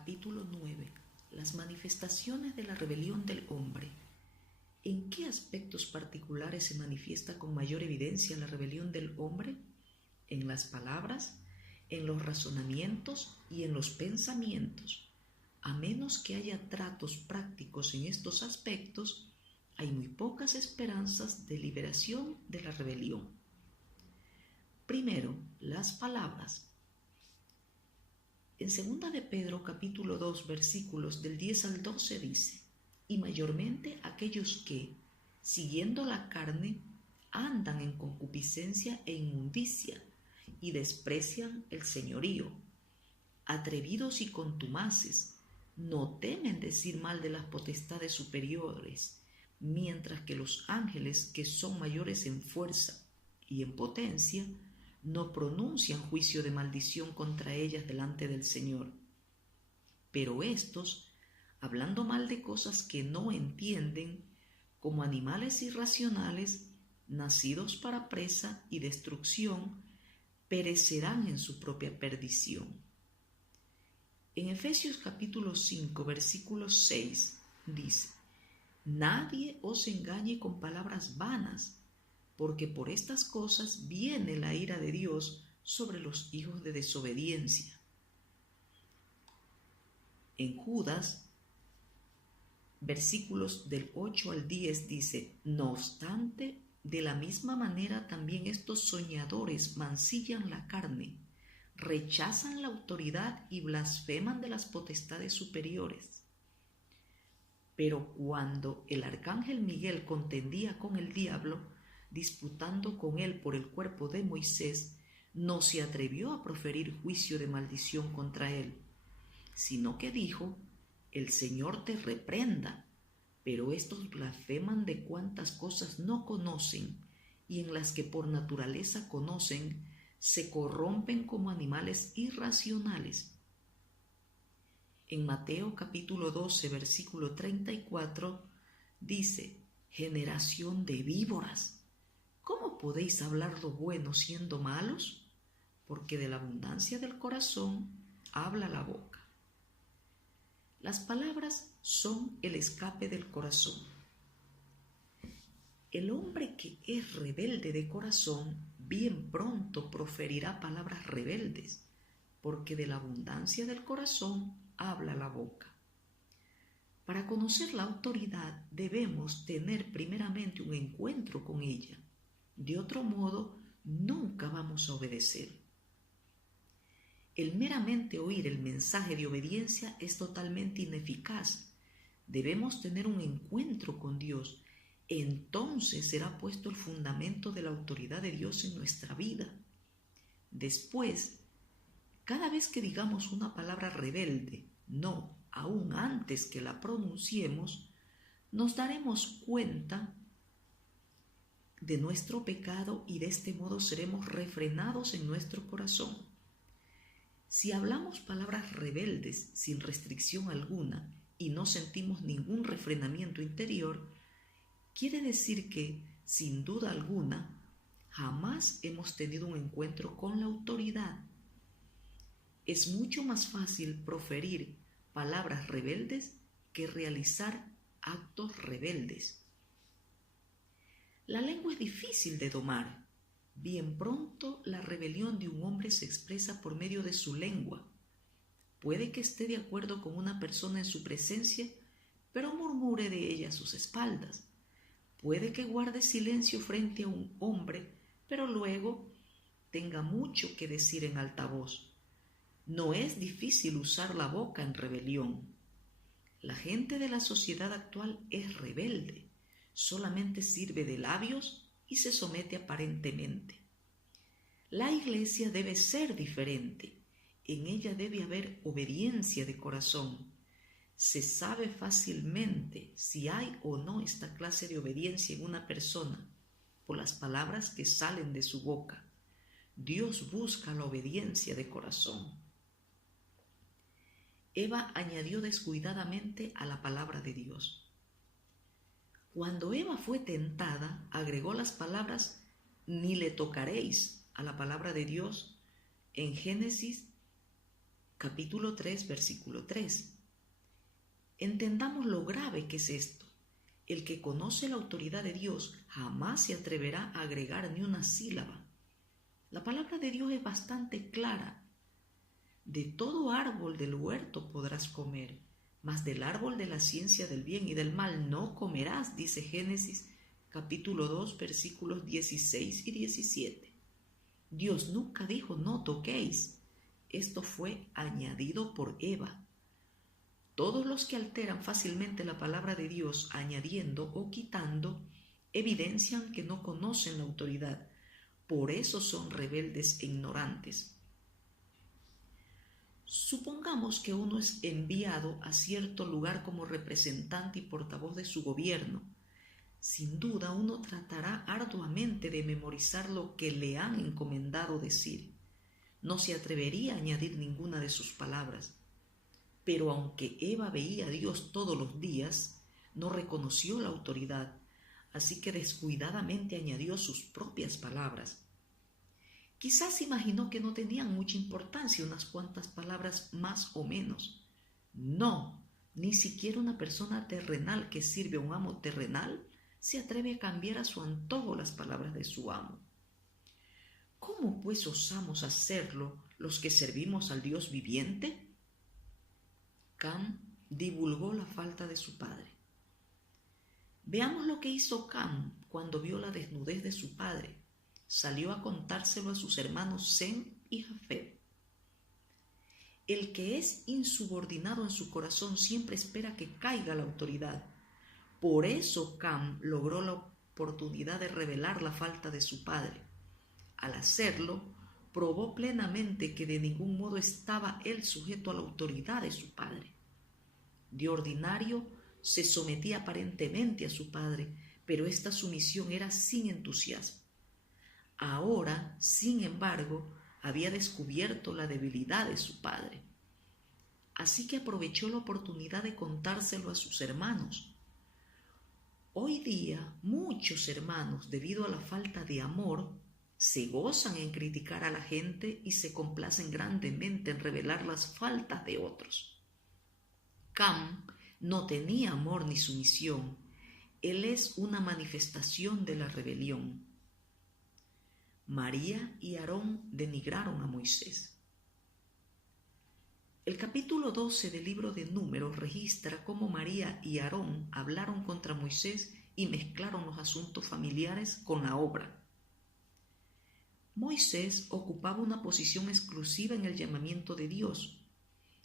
capítulo 9. Las manifestaciones de la rebelión del hombre. ¿En qué aspectos particulares se manifiesta con mayor evidencia la rebelión del hombre? En las palabras, en los razonamientos y en los pensamientos. A menos que haya tratos prácticos en estos aspectos, hay muy pocas esperanzas de liberación de la rebelión. Primero, las palabras. En 2 de Pedro capítulo 2 versículos del 10 al 12 dice: y mayormente aquellos que, siguiendo la carne, andan en concupiscencia e inmundicia y desprecian el señorío, atrevidos y contumaces, no temen decir mal de las potestades superiores, mientras que los ángeles, que son mayores en fuerza y en potencia, no pronuncian juicio de maldición contra ellas delante del Señor. Pero estos, hablando mal de cosas que no entienden, como animales irracionales, nacidos para presa y destrucción, perecerán en su propia perdición. En Efesios capítulo 5, versículo 6 dice: nadie os engañe con palabras vanas, porque por estas cosas viene la ira de Dios sobre los hijos de desobediencia. En Judas, versículos del 8 al 10 dice: no obstante, de la misma manera también estos soñadores mancillan la carne, rechazan la autoridad y blasfeman de las potestades superiores. Pero cuando el arcángel Miguel contendía con el diablo, disputando con él por el cuerpo de Moisés, no se atrevió a proferir juicio de maldición contra él, sino que dijo: el Señor te reprenda. Pero estos blasfeman de cuantas cosas no conocen, y en las que por naturaleza conocen, se corrompen como animales irracionales. En Mateo capítulo 12, versículo 34, dice: generación de víboras, ¿cómo podéis hablar lo bueno siendo malos? Porque de la abundancia del corazón habla la boca. Las palabras son el escape del corazón. El hombre que es rebelde de corazón bien pronto proferirá palabras rebeldes, porque de la abundancia del corazón habla la boca. Para conocer la autoridad debemos tener primeramente un encuentro con ella. De otro modo, nunca vamos a obedecer. El meramente oír el mensaje de obediencia es totalmente ineficaz. Debemos tener un encuentro con Dios. Entonces será puesto el fundamento de la autoridad de Dios en nuestra vida. Después, cada vez que digamos una palabra rebelde, no, aún antes que la pronunciemos, nos daremos cuenta de nuestro pecado y de este modo seremos refrenados en nuestro corazón. Si hablamos palabras rebeldes sin restricción alguna y no sentimos ningún refrenamiento interior, quiere decir que, sin duda alguna, jamás hemos tenido un encuentro con la autoridad. Es mucho más fácil proferir palabras rebeldes que realizar actos rebeldes. La lengua es difícil de domar. Bien pronto la rebelión de un hombre se expresa por medio de su lengua. Puede que esté de acuerdo con una persona en su presencia, pero murmure de ella a sus espaldas. Puede que guarde silencio frente a un hombre, pero luego tenga mucho que decir en alta voz. No es difícil usar la boca en rebelión. La gente de la sociedad actual es rebelde. Solamente sirve de labios y se somete aparentemente. La iglesia debe ser diferente. En ella debe haber obediencia de corazón. Se sabe fácilmente si hay o no esta clase de obediencia en una persona por las palabras que salen de su boca. Dios busca la obediencia de corazón. Eva añadió descuidadamente a la palabra de Dios. Cuando Eva fue tentada, agregó las palabras ni le tocaréis a la palabra de Dios en Génesis capítulo 3, versículo 3. Entendamos lo grave que es esto. El que conoce la autoridad de Dios jamás se atreverá a agregar ni una sílaba. La palabra de Dios es bastante clara. De todo árbol del huerto podrás comer, mas del árbol de la ciencia del bien y del mal no comerás, dice Génesis capítulo 2, versículos 16 y 17. Dios nunca dijo no toquéis. Esto fue añadido por Eva. Todos los que alteran fácilmente la palabra de Dios añadiendo o quitando evidencian que no conocen la autoridad. Por eso son rebeldes e ignorantes. Supongamos que uno es enviado a cierto lugar como representante y portavoz de su gobierno. Sin duda uno tratará arduamente de memorizar lo que le han encomendado decir. No se atrevería a añadir ninguna de sus palabras. Pero aunque Eva veía a Dios todos los días, no reconoció la autoridad, así que descuidadamente añadió sus propias palabras. Quizás imaginó que no tenían mucha importancia unas cuantas palabras más o menos. No, ni siquiera una persona terrenal que sirve a un amo terrenal se atreve a cambiar a su antojo las palabras de su amo. ¿Cómo pues osamos hacerlo los que servimos al Dios viviente? Cam divulgó la falta de su padre. Veamos lo que hizo Cam cuando vio la desnudez de su padre. Salió a contárselo a sus hermanos Sem y Jafet. El que es insubordinado en su corazón siempre espera que caiga la autoridad. Por eso Cam logró la oportunidad de revelar la falta de su padre. Al hacerlo, probó plenamente que de ningún modo estaba él sujeto a la autoridad de su padre. De ordinario, se sometía aparentemente a su padre, pero esta sumisión era sin entusiasmo. Ahora, sin embargo, había descubierto la debilidad de su padre. Así que aprovechó la oportunidad de contárselo a sus hermanos. Hoy día, muchos hermanos, debido a la falta de amor, se gozan en criticar a la gente y se complacen grandemente en revelar las faltas de otros. Cam no tenía amor ni sumisión. Él es una manifestación de la rebelión. María y Aarón denigraron a Moisés. El capítulo 12 del libro de Números registra cómo María y Aarón hablaron contra Moisés y mezclaron los asuntos familiares con la obra. Moisés ocupaba una posición exclusiva en el llamamiento de Dios.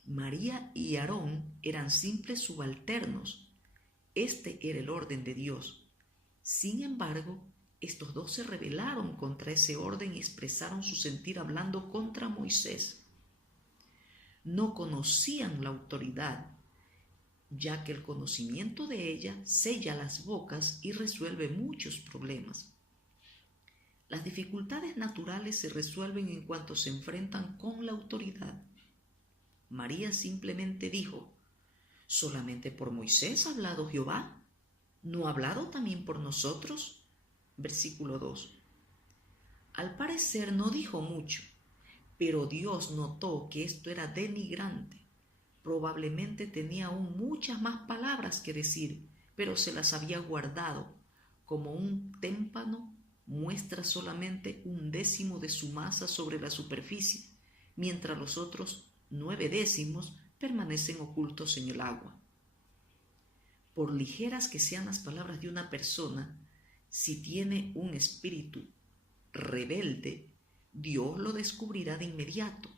María y Aarón eran simples subalternos. Este era el orden de Dios. Sin embargo, estos dos se rebelaron contra ese orden y expresaron su sentir hablando contra Moisés. No conocían la autoridad, ya que el conocimiento de ella sella las bocas y resuelve muchos problemas. Las dificultades naturales se resuelven en cuanto se enfrentan con la autoridad. María simplemente dijo: ¿solamente por Moisés ha hablado Jehová? ¿No ha hablado también por nosotros? Versículo 2. Al parecer no dijo mucho, pero Dios notó que esto era denigrante. Probablemente tenía aún muchas más palabras que decir, pero se las había guardado. Como un témpano muestra solamente 1/10 de su masa sobre la superficie, mientras los otros 9/10 permanecen ocultos en el agua. Por ligeras que sean las palabras de una persona, si tiene un espíritu rebelde, Dios lo descubrirá de inmediato.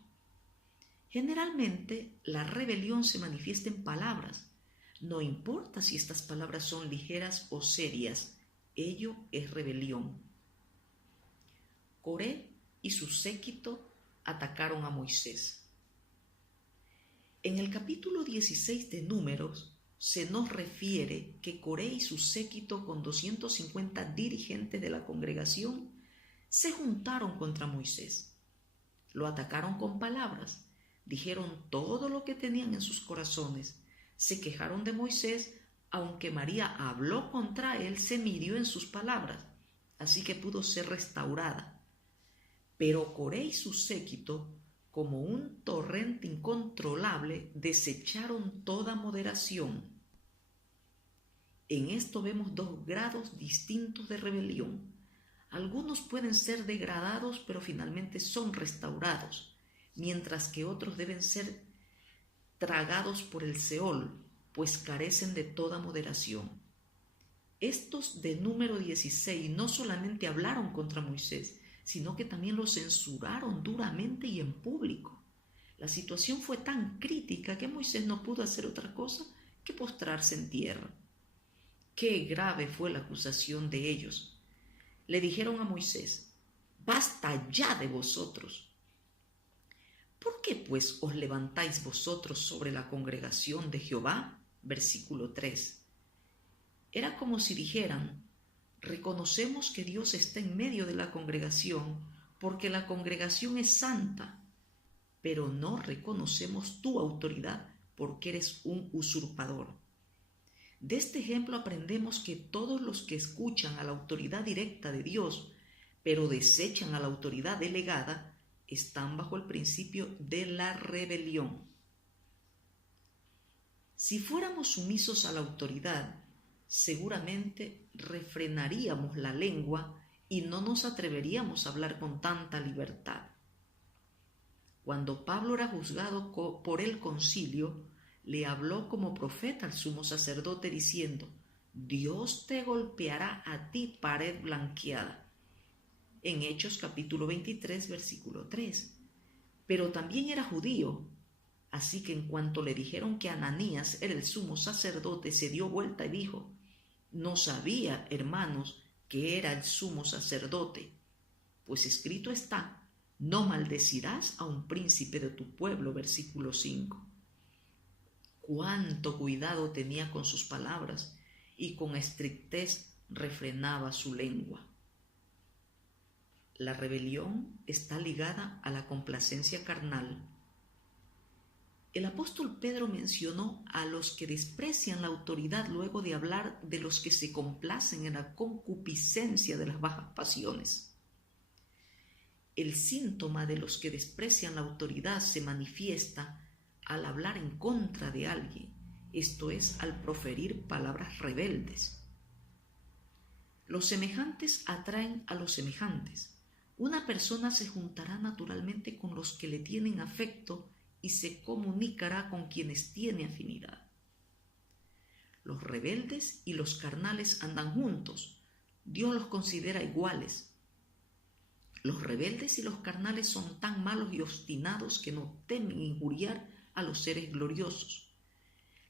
Generalmente, la rebelión se manifiesta en palabras. No importa si estas palabras son ligeras o serias, ello es rebelión. Coré y su séquito atacaron a Moisés. En el capítulo 16 de Números se nos refiere que Coré y su séquito con 250 dirigentes de la congregación se juntaron contra Moisés. Lo atacaron con palabras, dijeron todo lo que tenían en sus corazones, se quejaron de Moisés, aunque María habló contra él, se midió en sus palabras, así que pudo ser restaurada. Pero Coré y su séquito como un torrente incontrolable, desecharon toda moderación. En esto vemos dos grados distintos de rebelión. Algunos pueden ser degradados, pero finalmente son restaurados, mientras que otros deben ser tragados por el Seol, pues carecen de toda moderación. Estos de número 16 no solamente hablaron contra Moisés, sino que también lo censuraron duramente y en público. La situación fue tan crítica que Moisés no pudo hacer otra cosa que postrarse en tierra. Qué grave fue la acusación de ellos. Le dijeron a Moisés: «Basta ya de vosotros. ¿Por qué pues os levantáis vosotros sobre la congregación de Jehová?». Versículo 3. Era como si dijeran: «Reconocemos que Dios está en medio de la congregación, porque la congregación es santa, pero no reconocemos tu autoridad porque eres un usurpador». De este ejemplo aprendemos que todos los que escuchan a la autoridad directa de Dios, pero desechan a la autoridad delegada, están bajo el principio de la rebelión. Si fuéramos sumisos a la autoridad, seguramente refrenaríamos la lengua y no nos atreveríamos a hablar con tanta libertad. Cuando Pablo era juzgado por el concilio, le habló como profeta al sumo sacerdote diciendo: «Dios te golpeará a ti, pared blanqueada», en Hechos capítulo 23, versículo 3. Pero también era judío, así que en cuanto le dijeron que Ananías era el sumo sacerdote, se dio vuelta y dijo: «No sabía, hermanos, que era el sumo sacerdote, pues escrito está: no maldecirás a un príncipe de tu pueblo». Versículo 5. Cuánto cuidado tenía con sus palabras y con estrictez refrenaba su lengua. La rebelión está ligada a la complacencia carnal. El apóstol Pedro mencionó a los que desprecian la autoridad luego de hablar de los que se complacen en la concupiscencia de las bajas pasiones. El síntoma de los que desprecian la autoridad se manifiesta al hablar en contra de alguien, esto es, al proferir palabras rebeldes. Los semejantes atraen a los semejantes. Una persona se juntará naturalmente con los que le tienen afecto y se comunicará con quienes tiene afinidad. Los rebeldes y los carnales andan juntos. Dios los considera iguales. Los rebeldes y los carnales son tan malos y obstinados que no temen injuriar a los seres gloriosos.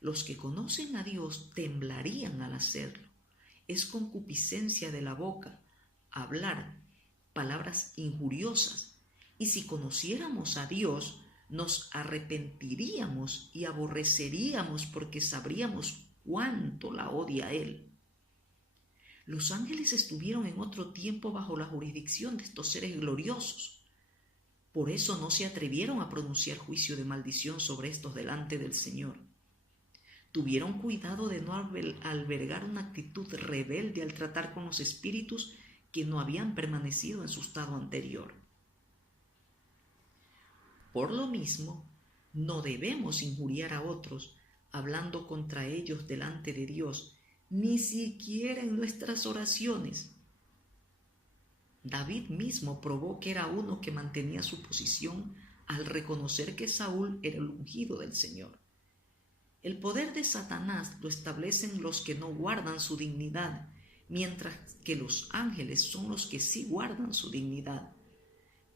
Los que conocen a Dios temblarían al hacerlo. Es concupiscencia de la boca hablar palabras injuriosas, y si conociéramos a Dios, nos arrepentiríamos y aborreceríamos porque sabríamos cuánto la odia a Él. Los ángeles estuvieron en otro tiempo bajo la jurisdicción de estos seres gloriosos. Por eso no se atrevieron a pronunciar juicio de maldición sobre estos delante del Señor. Tuvieron cuidado de no albergar una actitud rebelde al tratar con los espíritus que no habían permanecido en su estado anterior. Por lo mismo, no debemos injuriar a otros hablando contra ellos delante de Dios, ni siquiera en nuestras oraciones. David mismo probó que era uno que mantenía su posición al reconocer que Saúl era el ungido del Señor. El poder de Satanás lo establecen los que no guardan su dignidad, mientras que los ángeles son los que sí guardan su dignidad.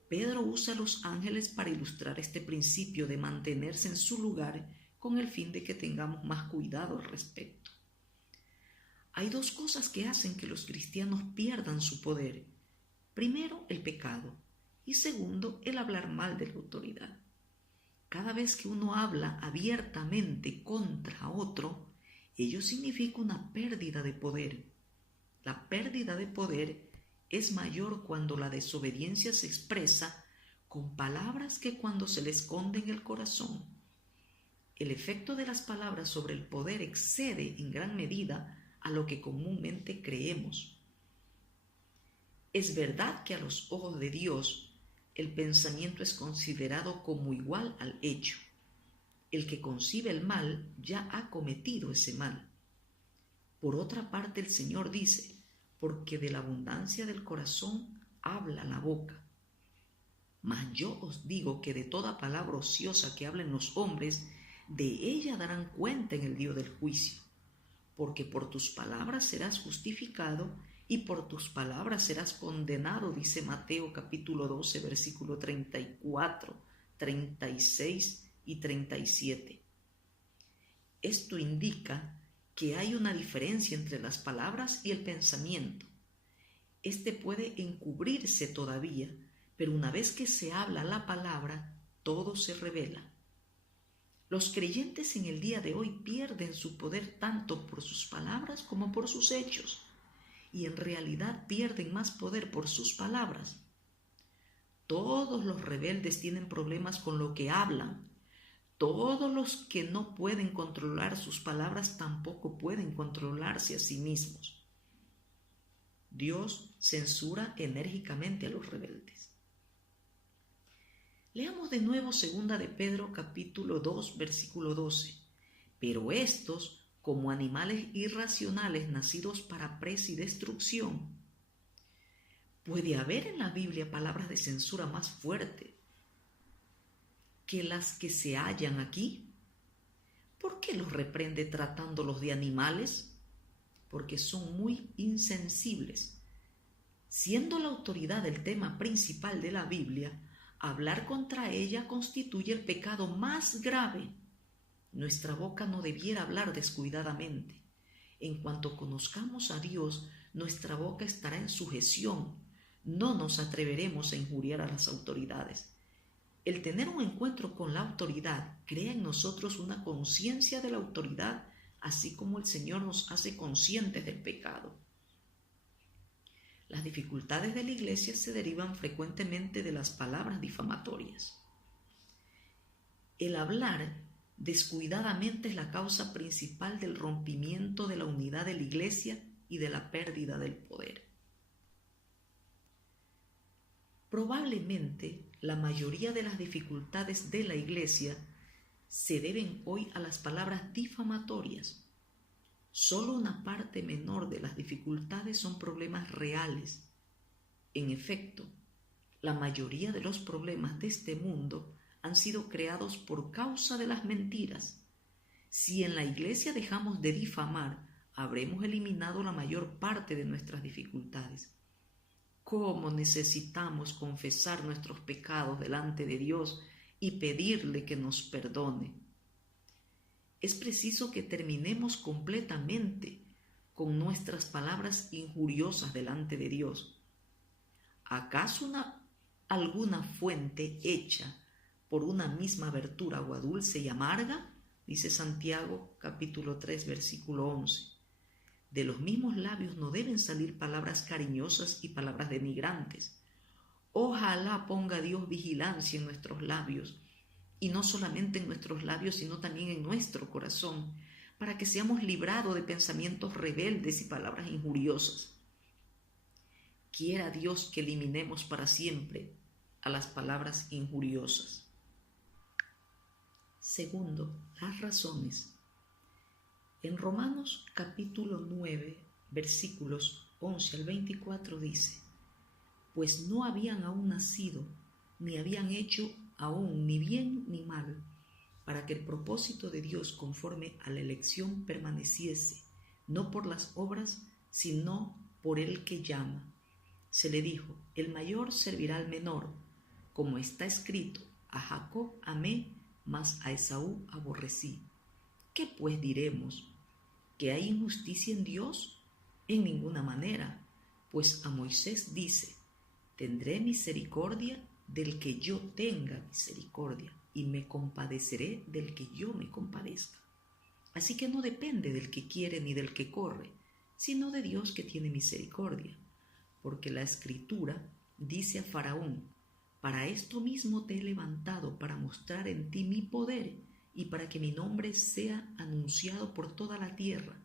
Pedro usa a los ángeles para ilustrar este principio de mantenerse en su lugar con el fin de que tengamos más cuidado al respecto. Hay dos cosas que hacen que los cristianos pierdan su poder. Primero, el pecado, y segundo, el hablar mal de la autoridad. Cada vez que uno habla abiertamente contra otro, ello significa una pérdida de poder. La pérdida de poder es mayor cuando la desobediencia se expresa con palabras que cuando se le esconde en el corazón. El efecto de las palabras sobre el poder excede en gran medida a lo que comúnmente creemos. Es verdad que a los ojos de Dios, el pensamiento es considerado como igual al hecho. El que concibe el mal ya ha cometido ese mal. Por otra parte, el Señor dice, porque de la abundancia del corazón habla la boca. Mas yo os digo que de toda palabra ociosa que hablen los hombres, de ella darán cuenta en el día del juicio. Porque por tus palabras serás justificado y por tus palabras serás condenado, dice Mateo capítulo 12, versículo 34, 36 y 37. Esto indica que hay una diferencia entre las palabras y el pensamiento. Este puede encubrirse todavía, pero una vez que se habla la palabra, todo se revela. Los creyentes en el día de hoy pierden su poder tanto por sus palabras como por sus hechos, y en realidad pierden más poder por sus palabras. Todos los rebeldes tienen problemas con lo que hablan. Todos los que no pueden controlar sus palabras tampoco pueden controlarse a sí mismos. Dios censura enérgicamente a los rebeldes. Leamos de nuevo 2 de Pedro capítulo 2 versículo 12. Pero estos, como animales irracionales nacidos para presa y destrucción. ¿Puede haber en la Biblia palabras de censura más fuertes que las que se hallan aquí? ¿Por qué los reprende tratándolos de animales? Porque son muy insensibles. Siendo la autoridad el tema principal de la Biblia, hablar contra ella constituye el pecado más grave. Nuestra boca no debiera hablar descuidadamente. En cuanto conozcamos a Dios, nuestra boca estará en sujeción. No nos atreveremos a injuriar a las autoridades. El tener un encuentro con la autoridad crea en nosotros una conciencia de la autoridad, así como el Señor nos hace conscientes del pecado. Las dificultades de la iglesia se derivan frecuentemente de las palabras difamatorias. El hablar descuidadamente es la causa principal del rompimiento de la unidad de la iglesia y de la pérdida del poder. Probablemente la mayoría de las dificultades de la iglesia se deben hoy a las palabras difamatorias. Solo una parte menor de las dificultades son problemas reales. En efecto, la mayoría de los problemas de este mundo han sido creados por causa de las mentiras. Si en la iglesia dejamos de difamar, habremos eliminado la mayor parte de nuestras dificultades. ¿Cómo necesitamos confesar nuestros pecados delante de Dios y pedirle que nos perdone? Es preciso que terminemos completamente con nuestras palabras injuriosas delante de Dios. ¿Acaso alguna fuente hecha por una misma abertura agua dulce y amarga? Dice Santiago capítulo 3 versículo 11. De los mismos labios no deben salir palabras cariñosas y palabras denigrantes. Ojalá ponga Dios vigilancia en nuestros labios, y no solamente en nuestros labios, sino también en nuestro corazón, para que seamos librados de pensamientos rebeldes y palabras injuriosas. Quiera Dios que eliminemos para siempre a las palabras injuriosas. Segundo, las razones. En Romanos capítulo 9, versículos 11 al 24 dice: pues no habían aún nacido, ni habían hecho aún ni bien ni mal, para que el propósito de Dios conforme a la elección permaneciese, no por las obras, sino por el que llama. Se le dijo: el mayor servirá al menor, como está escrito: a Jacob amé, mas a Esaú aborrecí. ¿Qué pues diremos? ¿Que hay injusticia en Dios? En ninguna manera, pues a Moisés dice: tendré misericordia del que yo tenga misericordia, y me compadeceré del que yo me compadezca. Así que no depende del que quiere ni del que corre, sino de Dios que tiene misericordia. Porque la Escritura dice a Faraón: para esto mismo te he levantado, para mostrar en ti mi poder, y para que mi nombre sea anunciado por toda la tierra,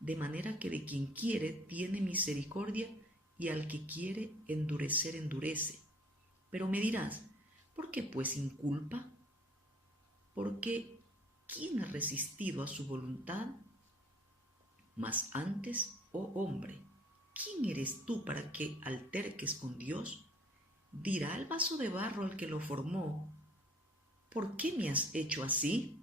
de manera que de quien quiere tiene misericordia, y al que quiere endurecer endurece. Pero me dirás, ¿por qué pues inculpa? Porque ¿quién ha resistido a su voluntad? Mas antes, oh hombre, ¿quién eres tú para que alterques con Dios? Dirá el vaso de barro al que lo formó, ¿por qué me has hecho así?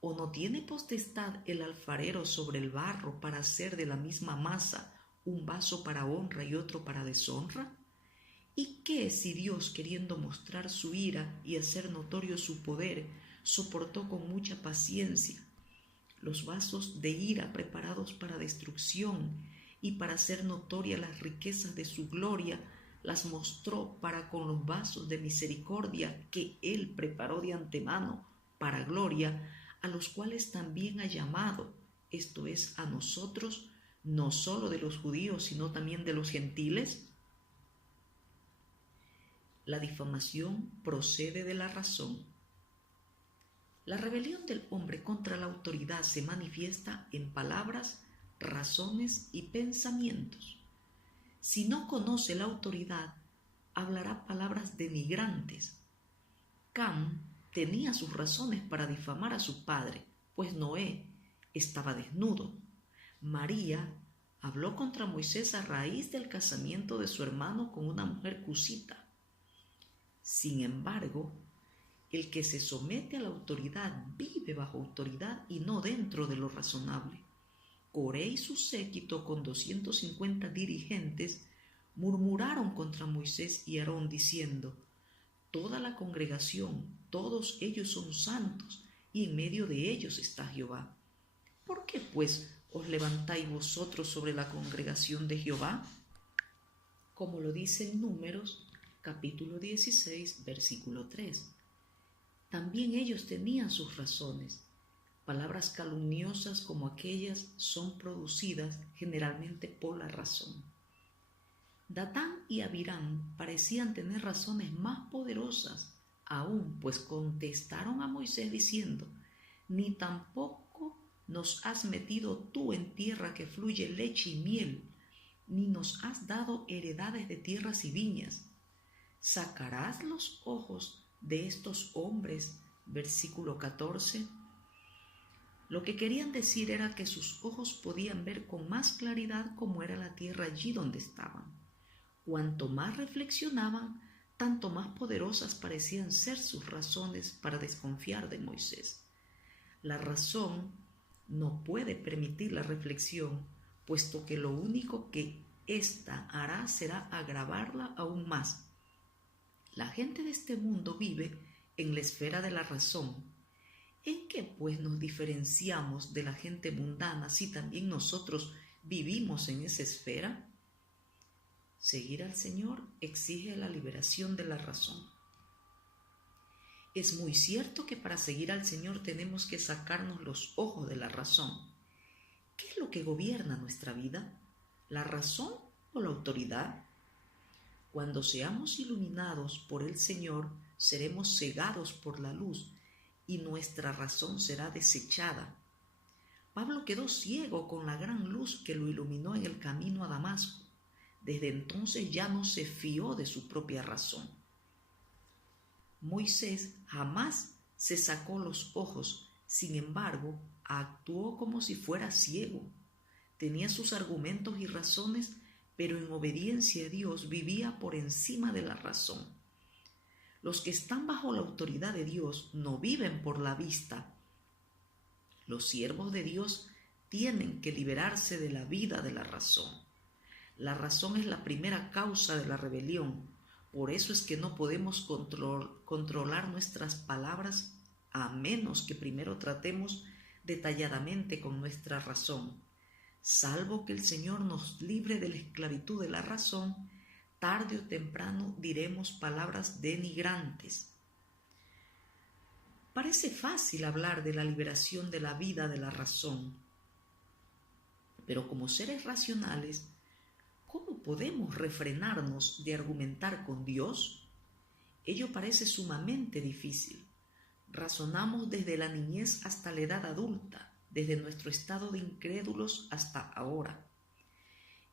¿O no tiene potestad el alfarero sobre el barro para hacer de la misma masa un vaso para honra y otro para deshonra? ¿Y qué si Dios, queriendo mostrar su ira y hacer notorio su poder, soportó con mucha paciencia los vasos de ira preparados para destrucción y para hacer notoria las riquezas de su gloria, las mostró para con los vasos de misericordia que Él preparó de antemano para gloria, a los cuales también ha llamado, esto es, a nosotros, no solo de los judíos, sino también de los gentiles? La difamación procede de la razón. La rebelión del hombre contra la autoridad se manifiesta en palabras, razones y pensamientos. Si no conoce la autoridad, hablará palabras denigrantes. Cam tenía sus razones para difamar a su padre, pues Noé estaba desnudo. María habló contra Moisés a raíz del casamiento de su hermano con una mujer cusita. Sin embargo, el que se somete a la autoridad vive bajo autoridad y no dentro de lo razonable. Coré y su séquito, con 250 dirigentes, murmuraron contra Moisés y Aarón diciendo: toda la congregación, todos ellos son santos, y en medio de ellos está Jehová. ¿Por qué pues os levantáis vosotros sobre la congregación de Jehová? Como lo dice en Números, capítulo 16, versículo 3. También ellos tenían sus razones. Palabras calumniosas como aquellas son producidas generalmente por la razón. Datán y Abirán parecían tener razones más poderosas aún, pues contestaron a Moisés diciendo: ni tampoco nos has metido tú en tierra que fluye leche y miel, ni nos has dado heredades de tierras y viñas. ¿Sacarás los ojos de estos hombres? Versículo 14. Lo que querían decir era que sus ojos podían ver con más claridad cómo era la tierra allí donde estaban. Cuanto más reflexionaban, tanto más poderosas parecían ser sus razones para desconfiar de Moisés. La razón no puede permitir la reflexión, puesto que lo único que ésta hará será agravarla aún más. La gente de este mundo vive en la esfera de la razón. ¿En qué pues nos diferenciamos de la gente mundana si también nosotros vivimos en esa esfera? Seguir al Señor exige la liberación de la razón. Es muy cierto que para seguir al Señor tenemos que sacarnos los ojos de la razón. ¿Qué es lo que gobierna nuestra vida? ¿La razón o la autoridad? Cuando seamos iluminados por el Señor, seremos cegados por la luz y nuestra razón será desechada. Pablo quedó ciego con la gran luz que lo iluminó en el camino a Damasco. Desde entonces ya no se fió de su propia razón. Moisés jamás se sacó los ojos, sin embargo, actuó como si fuera ciego. Tenía sus argumentos y razones, pero en obediencia a Dios vivía por encima de la razón. Los que están bajo la autoridad de Dios no viven por la vista. Los siervos de Dios tienen que liberarse de la vida de la razón. La razón es la primera causa de la rebelión. Por eso es que no podemos controlar nuestras palabras a menos que primero tratemos detalladamente con nuestra razón. Salvo que el Señor nos libre de la esclavitud de la razón, tarde o temprano diremos palabras denigrantes. Parece fácil hablar de la liberación de la vida de la razón, pero como seres racionales, ¿cómo podemos refrenarnos de argumentar con Dios? Ello parece sumamente difícil. Razonamos desde la niñez hasta la edad adulta, desde nuestro estado de incrédulos hasta ahora.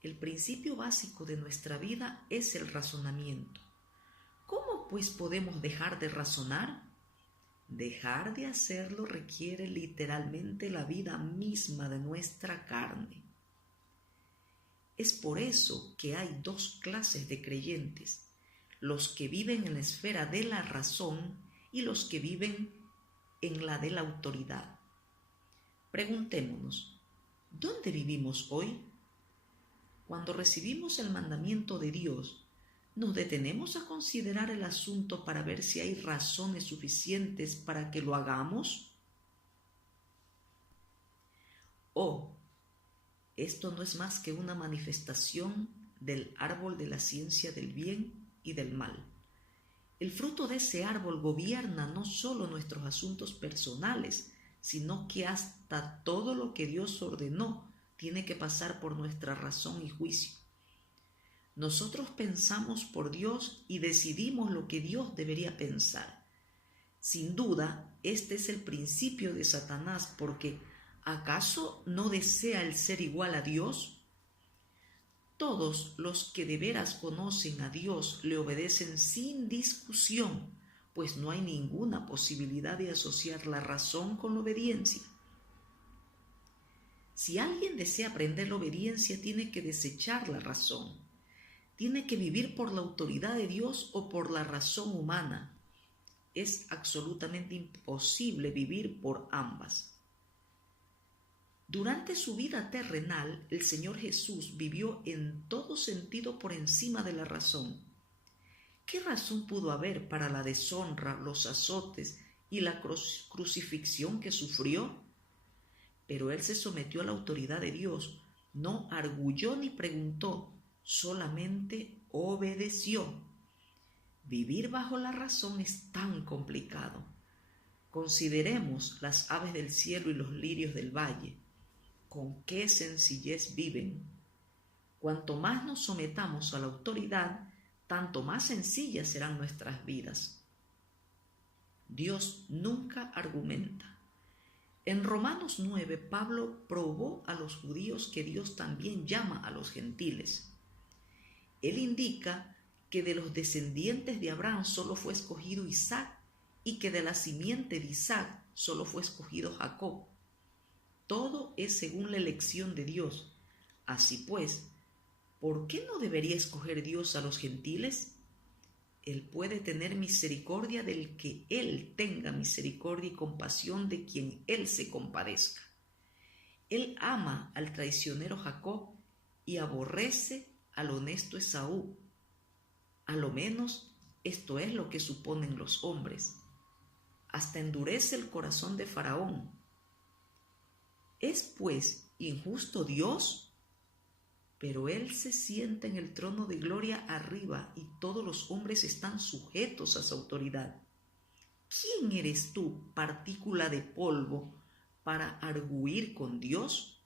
El principio básico de nuestra vida es el razonamiento. ¿Cómo pues podemos dejar de razonar? Dejar de hacerlo requiere literalmente la vida misma de nuestra carne. Es por eso que hay dos clases de creyentes: los que viven en la esfera de la razón y los que viven en la de la autoridad. Preguntémonos, ¿dónde vivimos hoy? Cuando recibimos el mandamiento de Dios, ¿nos detenemos a considerar el asunto para ver si hay razones suficientes para que lo hagamos? ¿O esto no es más que una manifestación del árbol de la ciencia del bien y del mal? El fruto de ese árbol gobierna no solo nuestros asuntos personales, sino que hasta todo lo que Dios ordenó tiene que pasar por nuestra razón y juicio. Nosotros pensamos por Dios y decidimos lo que Dios debería pensar. Sin duda, este es el principio de Satanás, porque ¿acaso no desea el ser igual a Dios? Todos los que de veras conocen a Dios le obedecen sin discusión, pues no hay ninguna posibilidad de asociar la razón con la obediencia. Si alguien desea aprender la obediencia, tiene que desechar la razón. Tiene que vivir por la autoridad de Dios o por la razón humana. Es absolutamente imposible vivir por ambas. Durante su vida terrenal, el Señor Jesús vivió en todo sentido por encima de la razón. ¿Qué razón pudo haber para la deshonra, los azotes y la crucifixión que sufrió? Pero él se sometió a la autoridad de Dios, no arguyó ni preguntó, solamente obedeció. Vivir bajo la razón es tan complicado. Consideremos las aves del cielo y los lirios del valle. Con qué sencillez viven. Cuanto más nos sometamos a la autoridad, tanto más sencillas serán nuestras vidas. Dios nunca argumenta. En Romanos 9, Pablo probó a los judíos que Dios también llama a los gentiles. Él indica que de los descendientes de Abraham solo fue escogido Isaac y que de la simiente de Isaac solo fue escogido Jacob. Todo es según la elección de Dios. Así pues, ¿por qué no debería escoger Dios a los gentiles? Él puede tener misericordia del que Él tenga misericordia y compasión de quien Él se compadezca. Él ama al traicionero Jacob y aborrece al honesto Esaú. A lo menos esto es lo que suponen los hombres. Hasta endurece el corazón de Faraón. ¿Es pues injusto Dios? Pero Él se sienta en el trono de gloria arriba y todos los hombres están sujetos a su autoridad. ¿Quién eres tú, partícula de polvo, para arguir con Dios?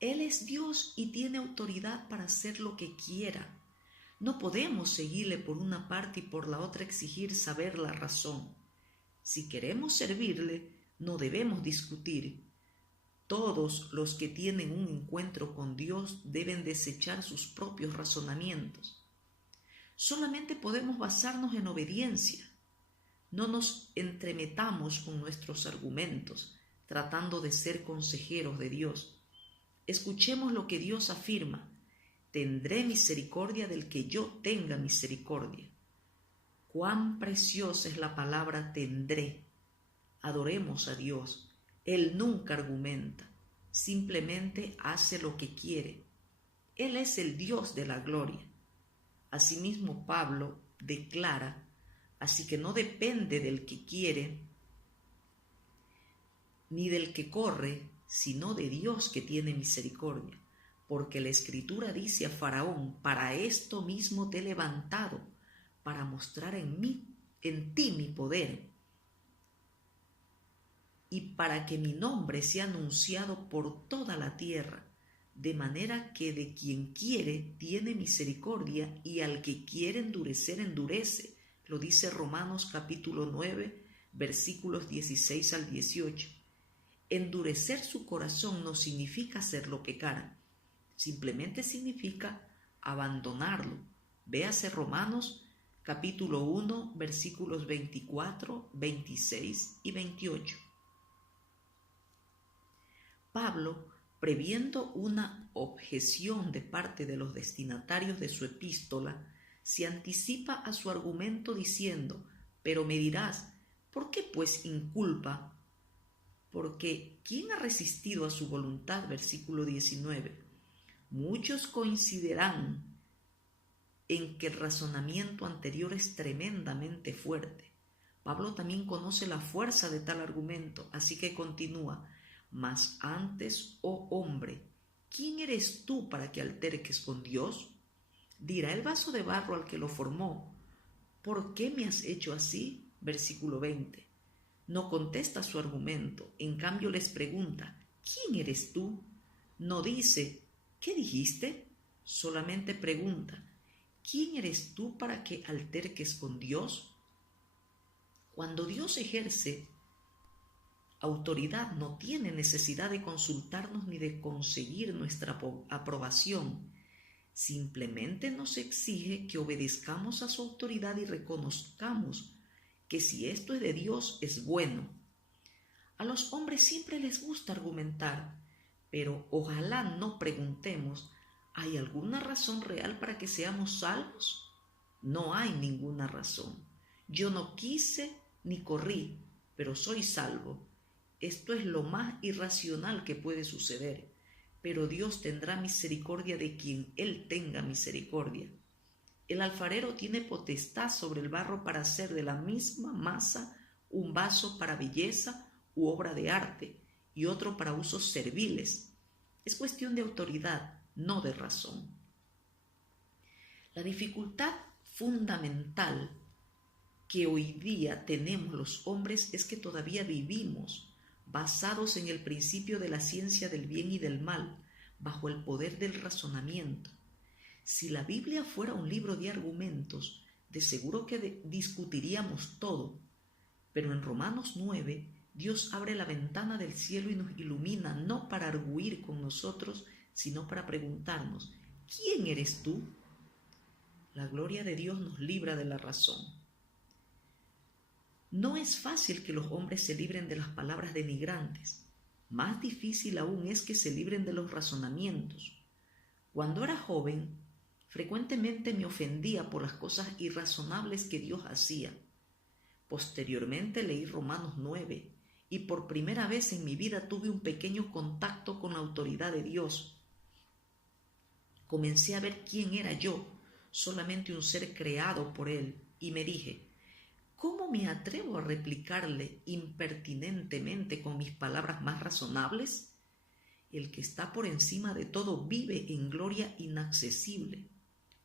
Él es Dios y tiene autoridad para hacer lo que quiera. No podemos seguirle por una parte y por la otra exigir saber la razón. Si queremos servirle, no debemos discutir. Todos los que tienen un encuentro con Dios deben desechar sus propios razonamientos. Solamente podemos basarnos en obediencia. No nos entremetamos con nuestros argumentos, tratando de ser consejeros de Dios. Escuchemos lo que Dios afirma: tendré misericordia del que yo tenga misericordia. Cuán preciosa es la palabra tendré. Adoremos a Dios. Él nunca argumenta, simplemente hace lo que quiere. Él es el Dios de la gloria. Asimismo, Pablo declara: así que no depende del que quiere ni del que corre, sino de Dios que tiene misericordia. Porque la Escritura dice a Faraón: para esto mismo te he levantado, para mostrar en ti mi poder, y para que mi nombre sea anunciado por toda la tierra, de manera que de quien quiere tiene misericordia, y al que quiere endurecer, endurece. Lo dice Romanos capítulo 9, versículos 16 al 18. Endurecer su corazón no significa hacerlo pecar. simplemente significa abandonarlo. Véase Romanos capítulo 1, versículos 24, 26 y 28. Pablo, previendo una objeción de parte de los destinatarios de su epístola, se anticipa a su argumento diciendo: pero me dirás, ¿por qué pues inculpa? Porque ¿quién ha resistido a su voluntad? Versículo 19. Muchos coincidirán en que el razonamiento anterior es tremendamente fuerte. Pablo también conoce la fuerza de tal argumento, así que continúa: mas antes, oh hombre, ¿quién eres tú para que alterques con Dios? Dirá el vaso de barro al que lo formó: ¿por qué me has hecho así? Versículo 20. No contesta su argumento, en cambio les pregunta: ¿quién eres tú? No dice: ¿qué dijiste? Solamente pregunta: ¿quién eres tú para que alterques con Dios? Cuando Dios ejerce autoridad, no tiene necesidad de consultarnos ni de conseguir nuestra aprobación. Simplemente nos exige que obedezcamos a su autoridad y reconozcamos que si esto es de Dios, es bueno. A los hombres siempre les gusta argumentar, pero ojalá no preguntemos: ¿hay alguna razón real para que seamos salvos? No hay ninguna razón. Yo no quise ni corrí, pero soy salvo. Esto es lo más irracional que puede suceder, pero Dios tendrá misericordia de quien Él tenga misericordia. El alfarero tiene potestad sobre el barro para hacer de la misma masa un vaso para belleza u obra de arte y otro para usos serviles. Es cuestión de autoridad, no de razón. La dificultad fundamental que hoy día tenemos los hombres es que todavía vivimos basados en el principio de la ciencia del bien y del mal, bajo el poder del razonamiento. Si la Biblia fuera un libro de argumentos, de seguro que discutiríamos todo, pero en Romanos 9, Dios abre la ventana del cielo y nos ilumina, no para arguir con nosotros, sino para preguntarnos: ¿quién eres tú? La gloria de Dios nos libra de la razón. No es fácil que los hombres se libren de las palabras denigrantes. Más difícil aún es que se libren de los razonamientos. Cuando era joven, frecuentemente me ofendía por las cosas irrazonables que Dios hacía. Posteriormente leí Romanos 9 y por primera vez en mi vida tuve un pequeño contacto con la autoridad de Dios. Comencé a ver quién era yo, solamente un ser creado por Él, y me dije: ¿cómo me atrevo a replicarle impertinentemente con mis palabras más razonables? El que está por encima de todo vive en gloria inaccesible.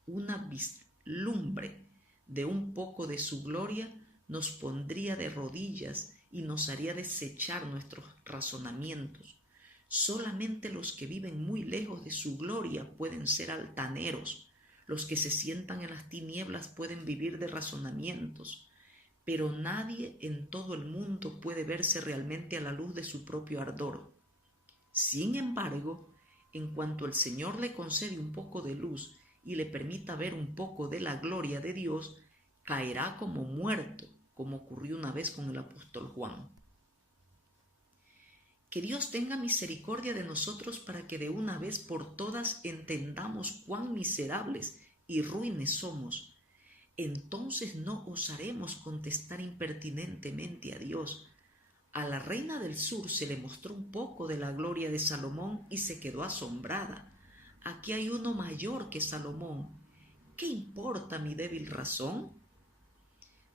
Una vislumbre de un poco de su gloria nos pondría de rodillas y nos haría desechar nuestros razonamientos. Solamente los que viven muy lejos de su gloria pueden ser altaneros. Los que se sientan en las tinieblas pueden vivir de razonamientos, pero nadie en todo el mundo puede verse realmente a la luz de su propio ardor. Sin embargo, en cuanto el Señor le concede un poco de luz y le permita ver un poco de la gloria de Dios, caerá como muerto, como ocurrió una vez con el apóstol Juan. Que Dios tenga misericordia de nosotros para que de una vez por todas entendamos cuán miserables y ruines somos. Entonces no osaremos contestar impertinentemente a Dios. A la reina del sur se le mostró un poco de la gloria de Salomón y se quedó asombrada. Aquí hay uno mayor que Salomón. ¿Qué importa mi débil razón?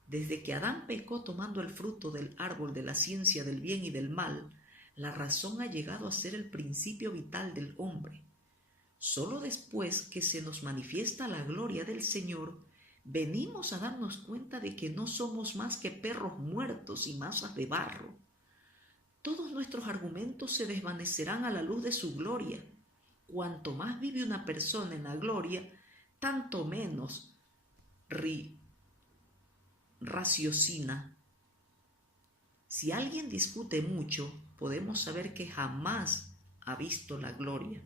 Desde que Adán pecó tomando el fruto del árbol de la ciencia del bien y del mal, la razón ha llegado a ser el principio vital del hombre. Solo después que se nos manifiesta la gloria del Señor, venimos a darnos cuenta de que no somos más que perros muertos y masas de barro. Todos nuestros argumentos se desvanecerán a la luz de su gloria. Cuanto más vive una persona en la gloria, tanto menos raciocina. Si alguien discute mucho, podemos saber que jamás ha visto la gloria.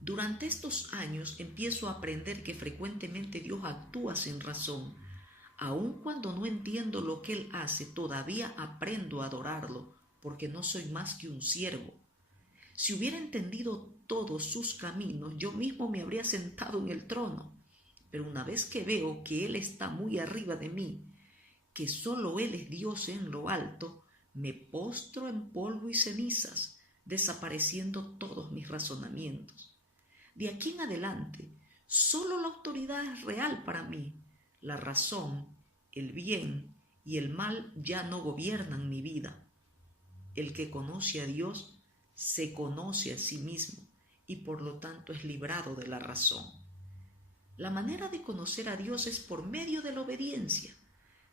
Durante estos años empiezo a aprender que frecuentemente Dios actúa sin razón. Aun cuando no entiendo lo que Él hace, todavía aprendo a adorarlo, porque no soy más que un siervo. Si hubiera entendido todos sus caminos, yo mismo me habría sentado en el trono. Pero una vez que veo que Él está muy arriba de mí, que solo Él es Dios en lo alto, me postro en polvo y cenizas, desapareciendo todos mis razonamientos. De aquí en adelante, solo la autoridad es real para mí. La razón, el bien y el mal ya no gobiernan mi vida. El que conoce a Dios se conoce a sí mismo y por lo tanto es librado de la razón. La manera de conocer a Dios es por medio de la obediencia.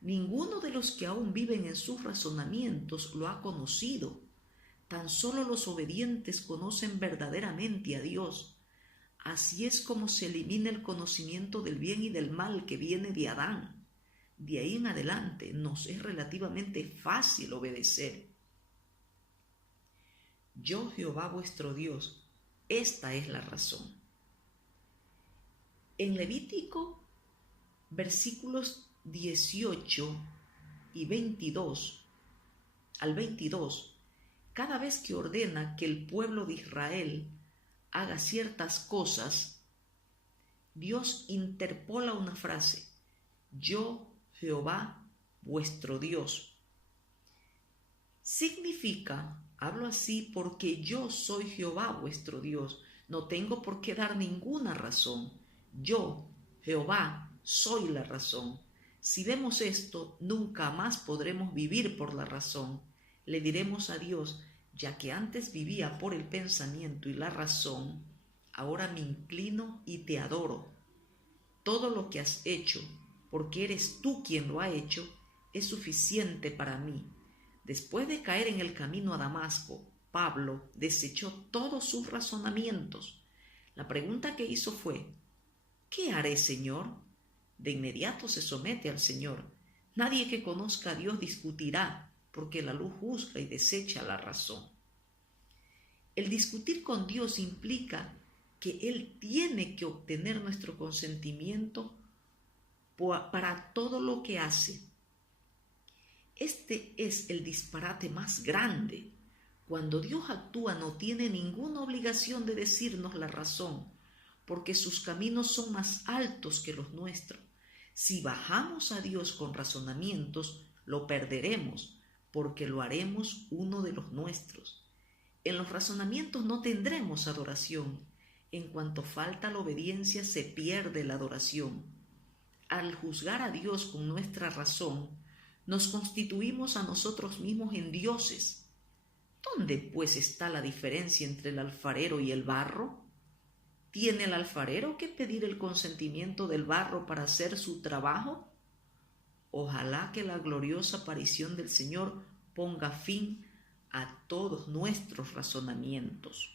Ninguno de los que aún viven en sus razonamientos lo ha conocido. Tan solo los obedientes conocen verdaderamente a Dios. Así es como se elimina el conocimiento del bien y del mal que viene de Adán. De ahí en adelante nos es relativamente fácil obedecer. Yo, Jehová vuestro Dios, esta es la razón. En Levítico, versículos 18 y 22 al 22, cada vez que ordena que el pueblo de Israel haga ciertas cosas, Dios interpola una frase: yo, Jehová, vuestro Dios. Significa, hablo así porque yo soy Jehová, vuestro Dios. No tengo por qué dar ninguna razón. Yo, Jehová, soy la razón. Si vemos esto, nunca más podremos vivir por la razón. Le diremos a Dios: ya que antes vivía por el pensamiento y la razón, ahora me inclino y te adoro. Todo lo que has hecho, porque eres tú quien lo ha hecho, es suficiente para mí. Después de caer en el camino a Damasco, Pablo desechó todos sus razonamientos. La pregunta que hizo fue: ¿qué haré, Señor? De inmediato se somete al Señor. Nadie que conozca a Dios discutirá, porque la luz juzga y desecha la razón. El discutir con Dios implica que Él tiene que obtener nuestro consentimiento para todo lo que hace. Este es el disparate más grande. Cuando Dios actúa no tiene ninguna obligación de decirnos la razón, porque sus caminos son más altos que los nuestros. Si bajamos a Dios con razonamientos, lo perderemos, porque lo haremos uno de los nuestros. En los razonamientos no tendremos adoración. En cuanto falta la obediencia, se pierde la adoración. Al juzgar a Dios con nuestra razón, nos constituimos a nosotros mismos en dioses. ¿Dónde, pues, está la diferencia entre el alfarero y el barro? ¿Tiene el alfarero que pedir el consentimiento del barro para hacer su trabajo? Ojalá que la gloriosa aparición del Señor ponga fin a todos nuestros razonamientos.